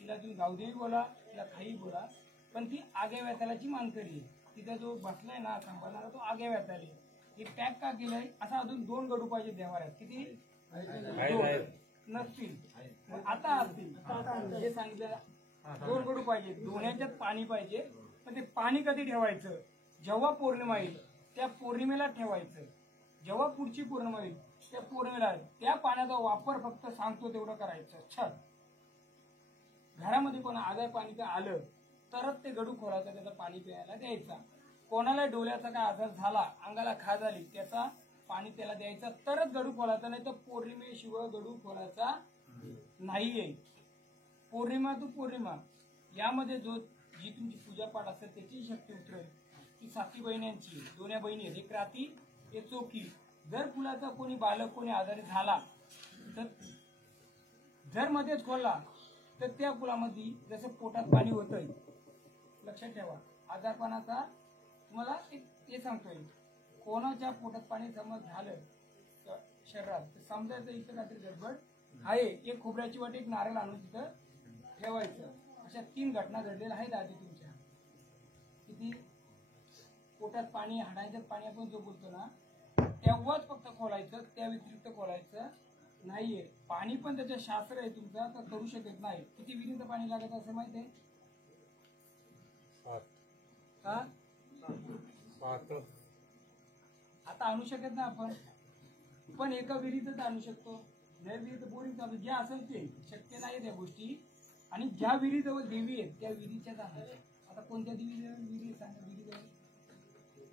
तिला तुम्ही गावदेवी बोला, तिला काही बोला, पण ती आग्या व्यातालाची मानकरी आहे. तिचा जो बसलाय ना सांभाळणारा तो आग्या व्याताली. हे पॅक का केलंय? असा अजून 2 गडू पाहिजे देवाऱ्यात. किती नसतील आता असतील. हे सांगितलं 2 गडू पाहिजे. दोन्याच्यात पाणी पाहिजे. पण ते पाणी कधी ठेवायचं? जेव्हा पौर्णिमा येईल त्या पौर्णिमेला ठेवायचं. जेव्हा पुढची पौर्णिमा येईल त्या पौर्णिमेला त्या पाण्याचा वापर फक्त सांगतो तेवढं करायचं. छान. घरामध्ये कोणा आजार पाणी का आलं तरच ते गडू खोलायचं, त्याचं पाणी प्यायला द्यायचा. कोणाला डोळ्याचा काय आजार झाला, अंगाला खा झाली, त्याचा पाणी त्याला द्यायचा तरच गडू खोलायचा. नाही तर पौर्णिमेशिवाय गडू खोलायचा नाहीये. पौर्णिमा तू पौर्णिमा यामध्ये जो जी तुमची पूजापाठ असेल त्याची शक्ती उतरेल. ती 7 बहिण्यांची 2 बहिणी आहेत. एक राती एक चोकी. जर फुलाचा कोणी बालक कोणी आजारी झाला तर जर मध्येच खोलला तर त्या फुलामध्ये जसं पोटात पाणी होतंय. लक्षात ठेवा. आजारपणाचा तुम्हाला एक हे सांगतोय. कोणाच्या पोटात पाणी समज झालं शरीरात तर समजायचं इथं काहीतरी गडबड आहे. एक खोबऱ्याची वाटी एक नारळ आणून तिथं ठेवायचं. अशा 3 घटना घडलेल्या आहेत आधी तुमच्या. किती? पोटात पाणी, हाडांच्यात पाणी आपण जो बोलतो ना तेव्हाच फक्त खोलायचं, त्या व्यतिरिक्त खोलायचं नाहीये. पाणी पण त्याचं शास्त्र आहे तुमचा तर करू शकत नाही. किती विहिरीचं पाणी लागत असं माहिती आहे? आता आणू शकत ना आपण, पण एका विहिरीतच आणू शकतो. नाही विहिरीत बोरिंग चालू जे असेल ते शक्य नाही त्या गोष्टी. आणि ज्या विहिरीजवळ देवी आहेत त्या विहिरीच्याच आणायच्या. आता कोणत्या विहिरी सांगा? विहिरीजवळ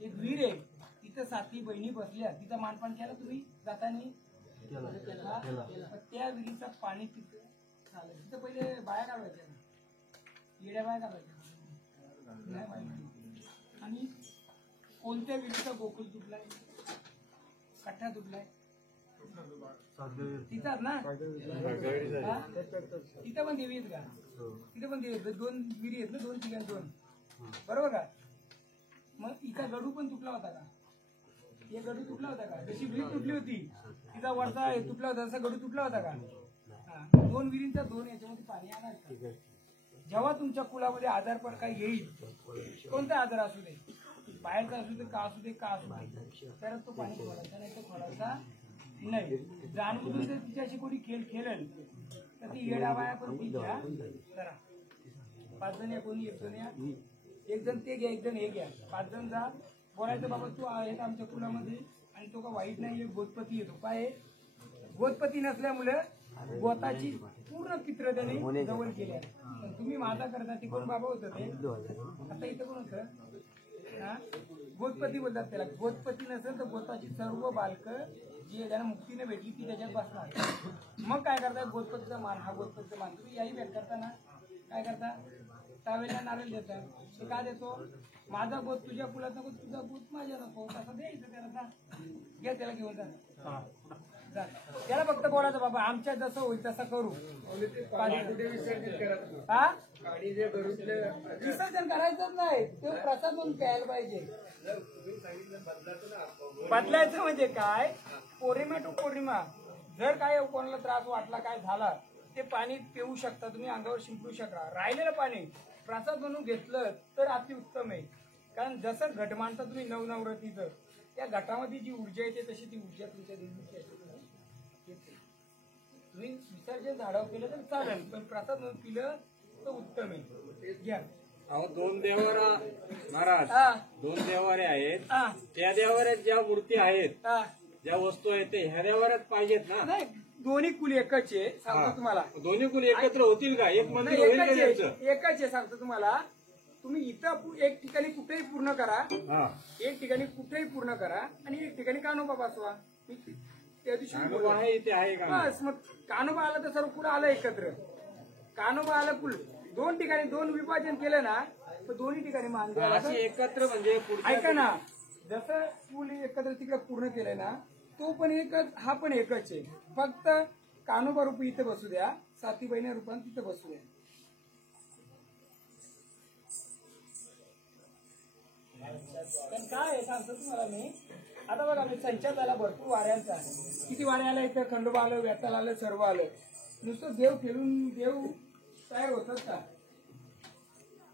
एक विहीर आहे, तिथं 7 बहिणी बसल्या, तिचा मानपान केला तुम्ही जाताना? त्या विहिरीचं पाणी तिथं झालं. तिथं पहिले बाया काढवायच्या ना, येड्या बाया काढवायच्या नाही माहिती. आणि कोणत्या विहिरीचा गोकुल तुटलाय, कट्टा तुटलाय? तिथंच ना. तिथं पण देवी आहेत का? तिथं पण देवी 2 विहिरी आहेत ना, 2 ठिकाणी 2. बरोबर का? मग इका गडू पण तुटला होता का? हे गडू तुटला होता का? जशी विहीर तुटली होती तिचा वरचा तुटला होता तसा गडू तुटला होता का? 2 विहिरींचा 2 याच्यामध्ये पाणी आणायचं. जेव्हा तुमच्या कुलामध्ये आजारपण काही येईल, कोणता आजार असू दे, बाहेरचा असू दे का असू दे का असू दे, तरच तो पाणी खोलायचा, नाही तर खोलायचा नाही. जाणून जर तिच्याशी कोणी खेळ खेळेल तर ती येडाबाया पण ती घ्या करा. 5 जण या, कोणी 1 जण या, 1 जण ते घ्या 1 जण हे घ्या. 5 जण जा. बोलायचं बाबा तू आहे आमच्या कुलामध्ये आणि तो का वाईट नाही, गोतपती येतो. काय गोतपती नसल्यामुळे गोताची पूर्ण पित्र त्याने जवळ केल्या. तुम्ही माझा करता ते कोण बाबा होतं ते? आता इथं कोण म्हणायचं? हा? गोतपती बोलतात त्याला. गोतपती नसेल तर गोताची सर्व बालकं जी ज्यांना मुक्तीने भेटली ती त्याच्यात बसणार. मग काय करतात? गोतपतीचा मान, हा गोतपतीचा मान. तुम्ही याही भेट करता ना, काय करता? टावेला नारळ देतात. ते का देतो? माझा गोत तुझ्या फुलात नको, तुझा गोत माझ्या नको, असं द्यायचं त्याला. जा घ्या त्याला घेऊन जा. त्याला फक्त बोलायचं बाबा आमच्या जसं होईल तसं करू. कुठे विसर्जित करत हा गाडी जे करू ते विसर्जन करायचंच नाही, ते प्रसाद म्हणून प्यायला पाहिजे. बदलायचं म्हणजे काय? पौर्णिमा टू पौर्णिमा जर काय कोणाला त्रास वाटला, काय झाला, ते पाणी पिऊ शकता तुम्ही, अंगावर शिंपडू शकता. राहिलेलं पाणी प्रसाद म्हणून घेतलं तर अतिउत्तम आहे. कारण जसं घट मांडता तुम्ही नवनवरात्रीचं, त्या घटामध्ये जी ऊर्जा येते तशी ती ऊर्जा तुमच्या देवीची असते. तुम्ही विसर्जन झाडावर केलं तर चालेल, पण प्रसाद म्हणून पिलं तर उत्तम आहे. घ्या. अहो 2 देवारा महाराज, हा 2 देवारे आहेत. हा त्या देवाऱ्यात ज्या मूर्ती आहेत, हा ज्या वस्तू आहेत ते ह्या देवाऱ्यात पाहिजेत ना. नाही, दोन्ही कुल एकच आहे. सांगतो तुम्हाला, दोन्ही कुल एकत्र होतील का? एक मंदिर नाही, होईल का एकच त्यांचं? आहे, एकच आहे. सांगतो तुम्हाला, तुम्ही इथं एक ठिकाणी कुठेही पूर्ण करा, हा एक ठिकाणी कुठेही पूर्ण करा, आणि एक ठिकाणी कानोबा बसवा. त्या दिवशी मी अनुभव बोललो. आहे इथे आहे का? बस मग कानोबा आला तर सर्व पुढे आलं एकत्र. कानोबा आला कुल 2 ठिकाणी 2 विभाजन केलं ना, तर दोन्ही ठिकाणी मान द्यायला अशी एकत्र म्हणजे पुढच्या ऐका ना, जसं कुल एकत्र तिकडे पूर्ण केलंय ना, तो पण एकच, हा पण एकच आहे. फक्त कानोबा रूप इथे बसू द्या, साती बहिणी रूपाने तिथे बसू द्या. पण काय आहे सांगतो तुम्हाला मी. आता बघा, मी संचात आला भरपूर वाऱ्यांचा. किती वाऱ्या आल्या इथं? खंडोबा आलं, व्याताल आलं, सर्व आलं. नुसतं देव खेळून देव तयार होतात का?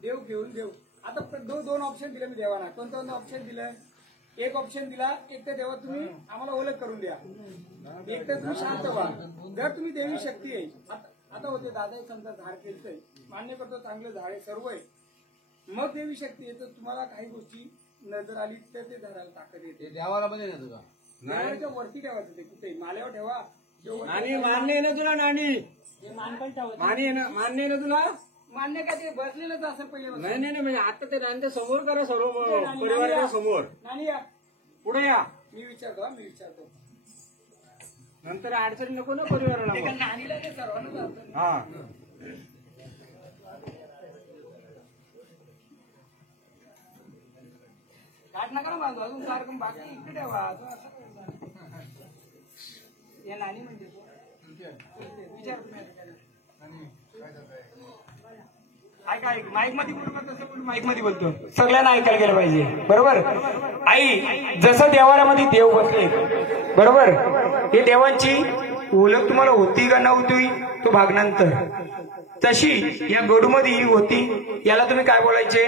देव घेऊन देव. आता 2 ऑप्शन दिले मी देवाना. कोणतं ऑप्शन दिलं? एक ऑप्शन दिला, एक तर देवा तुम्ही आम्हाला ओळख करून द्या, एक तर तुम्ही शांत व्हा. जर तुम्ही देवी शक्ती आहे, आता होते दादा समजा झाड केलतंय, मान्य करतो चांगलं झाड आहे, सर्व आहे, मग देवी शक्ती आहे, तर तुम्हाला काही गोष्टी नजर आली तर ते झाडाला ताकद येते. देवाला पण येतो का? देवाच्या वरती ठेवायचं, ते कुठे माल्यावर ठेवा. नानी मान्य आहे ना तुला? नानी हे मान पण ठेवायचं. मान्य आहे ना तुला? मान्य काय? ते बसलेलंच असं पहिले. नाही नाही नाही, म्हणजे आता ते नांद्या समोर करा, सर्व परिवाराच्या समोर. नानी या, पुढे या. मी विचारतो. नंतर अडचण नको ना परिवाराला ते मग. काय नानीला ते सर्वांना चालतं. हा गाठ नका ना बांधू, अजून सारखं बाकी इकडे ठेवा. अजून असं करायचं. हे नानी म्हणजे तो. विचार तुम्ही ऐका, माईक मध्ये बोलतो तसं बोलू, माईक मध्ये बोलतो, सगळ्यांना ऐकायला गेलं पाहिजे. बरोबर? आई, जसं देवाऱ्यामध्ये देव बसले, बरोबर, हे देवांची ओळख तुम्हाला होती का नव्हती तो भाग नंतर. तशी या गडूमध्ये ही होती. याला तुम्ही काय बोलायचे?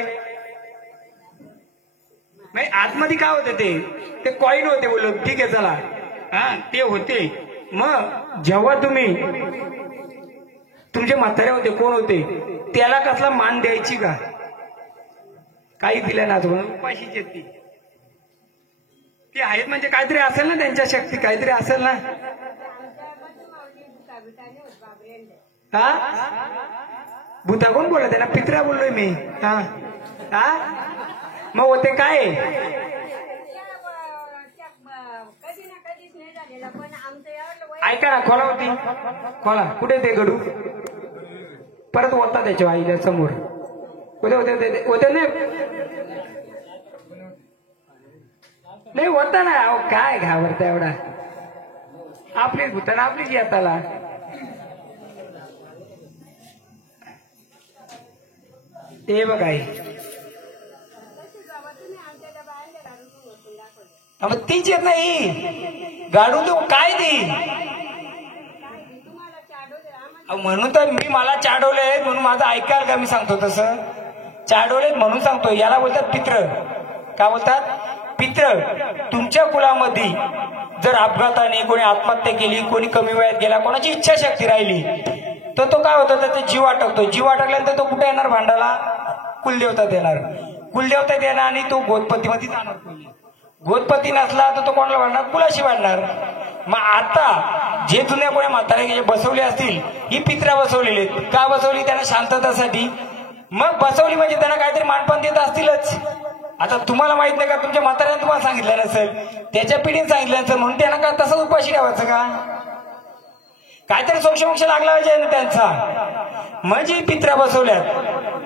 नाही, आतमध्ये काय होते? ते कॉईन होते. बोललो ठीक आहे चला, हा ते होते. मग जेव्हा तुम्ही तुमचे म्हातारे होते, कोण होते, त्याला कसला मान द्यायची का? काही दिलं ना तुम्ही, उपाशीच येते ते आहेत, म्हणजे काहीतरी असेल ना त्यांच्या शक्ती, काहीतरी असेल ना. हा भूता कोण बोलत आहे ना? पित्रा बोललोय मी. हा हा मग होते काय? ऐका ना, खोला होती, खोला कुठे ते गडू परत होता त्याच्या आईच्या समोर. होते होते नाही होता ना. अहो काय घाबरता एवढा? आपलीच भूताना आपलीच येताला. ते बघा, मग तीच येत नाही गाडून देऊ काय ती. म्हणून तर मी मला चाडवले, म्हणून माझं ऐकाल का मी सांगतो तसं. चाडवले म्हणून सांगतो. याला बोलतात पित्र. काय बोलतात? पित्र. तुमच्या कुलामध्ये जर अपघाताने कोणी आत्महत्या केली, कोणी कमी वयात गेला, कोणाची इच्छाशक्ती राहिली, तर तो काय होतं, तर ते जीव अटकतो. जीव अटकल्यानंतर तो कुठे येणार भांडाला? कुलदेवतात येणार. कुलदेवतात येणार आणि तो गोतपतीमध्ये जाणार. गोतपती नसला तर तो कोणाला भांडणार? कुलाशी भांडणार. मग आता जे जुन्या कोणी म्हातारे बसवले असतील, ही पित्रा बसवलेली आहेत. का बसवली? त्यांना शांततासाठी. मग बसवली म्हणजे त्यांना काहीतरी मानपान देत असतीलच. आता तुम्हाला माहित नाही का, तुमच्या म्हाताऱ्याने तुम्हाला सांगितलं नसेल, त्याच्या पिढीने सांगितलं नसेल, म्हणून त्यांना का तसंच उपाशी ठेवायचं का? काहीतरी सोक्षमोक्ष लागला पाहिजे ना त्यांचा. म्हणजे पित्र्या बसवल्यात,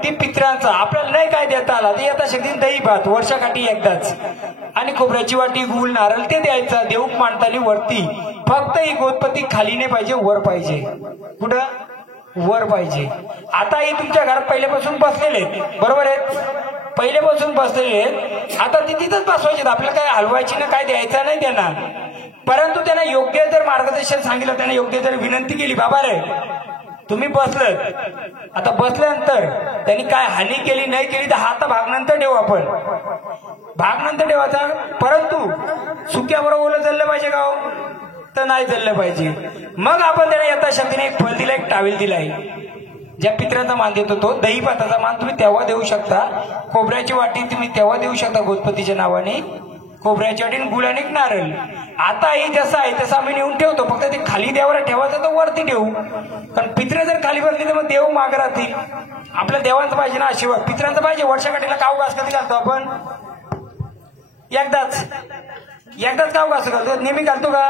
ती पित्र्यांचा आपल्याला नाही काय देता आला ते यथाशक्ती दही भात वर्षाकाठी एकदाच, आणि खोबऱ्याची वाटी, गुळ, नारळ ते द्यायचा. देऊक मांडताना वरती, फक्त ही गोदपती खाली नाही पाहिजे, वर पाहिजे. कुठं? वर पाहिजे. आता ही तुमच्या घरात पहिल्यापासून बसलेले आहेत, बरोबर आहेत, पहिल्यापासून बसलेले आहेत. आता ती तिथंच बसवायची, आपल्याला काय हलवायची ना काय द्यायचं नाही त्यांना. परंतु त्यांना योग्य जर मार्गदर्शन सांगितलं, त्यांना योग्य जर विनंती केली, बाबा रे तुम्ही बसलं, आता बसल्यानंतर त्यांनी काय हानी केली नाही केली तर हात भाग नंतर ठेवू, आपण भाग नंतर ठेवायचा. परंतु सुक्याबरोबर ओलं चाललं पाहिजे का हो? तर नाही चाललं पाहिजे. मग आपण त्याला यथाशक्तीने एक फळ दिला, एक टावेल दिलाय. ज्या पित्र्यांचा मान देतो तो, दही भाताचा मान तुम्ही तेव्हा देऊ शकता, खोबऱ्याची वाटी तुम्ही तेव्हा देऊ शकता गोदपतीच्या नावाने, खोबऱ्याची वाटी, गुळ आणि नारळ. आता हे जसं आहे तसं आम्ही नेऊन ठेवतो, फक्त ते खाली देवाला ठेवायचं तर वरती ठेवू. कारण पित्रे जर खाली बसली तर मग देव माग राहतील. आपल्या देवांचं पाहिजे ना आशीर्वाद, पित्रांचं पाहिजे. वर्षाकाठीला काऊ घास कधी घालतो आपण? एकदाच काऊ घास घालतो, नेहमी घालतो का?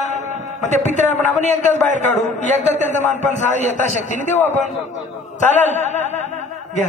मग ते पित्र्यांना पण आपण एकदाच बाहेर काढू, एकदाच त्यांचं मानपान यथाशक्तीने देऊ आपण. चालेल? घ्या.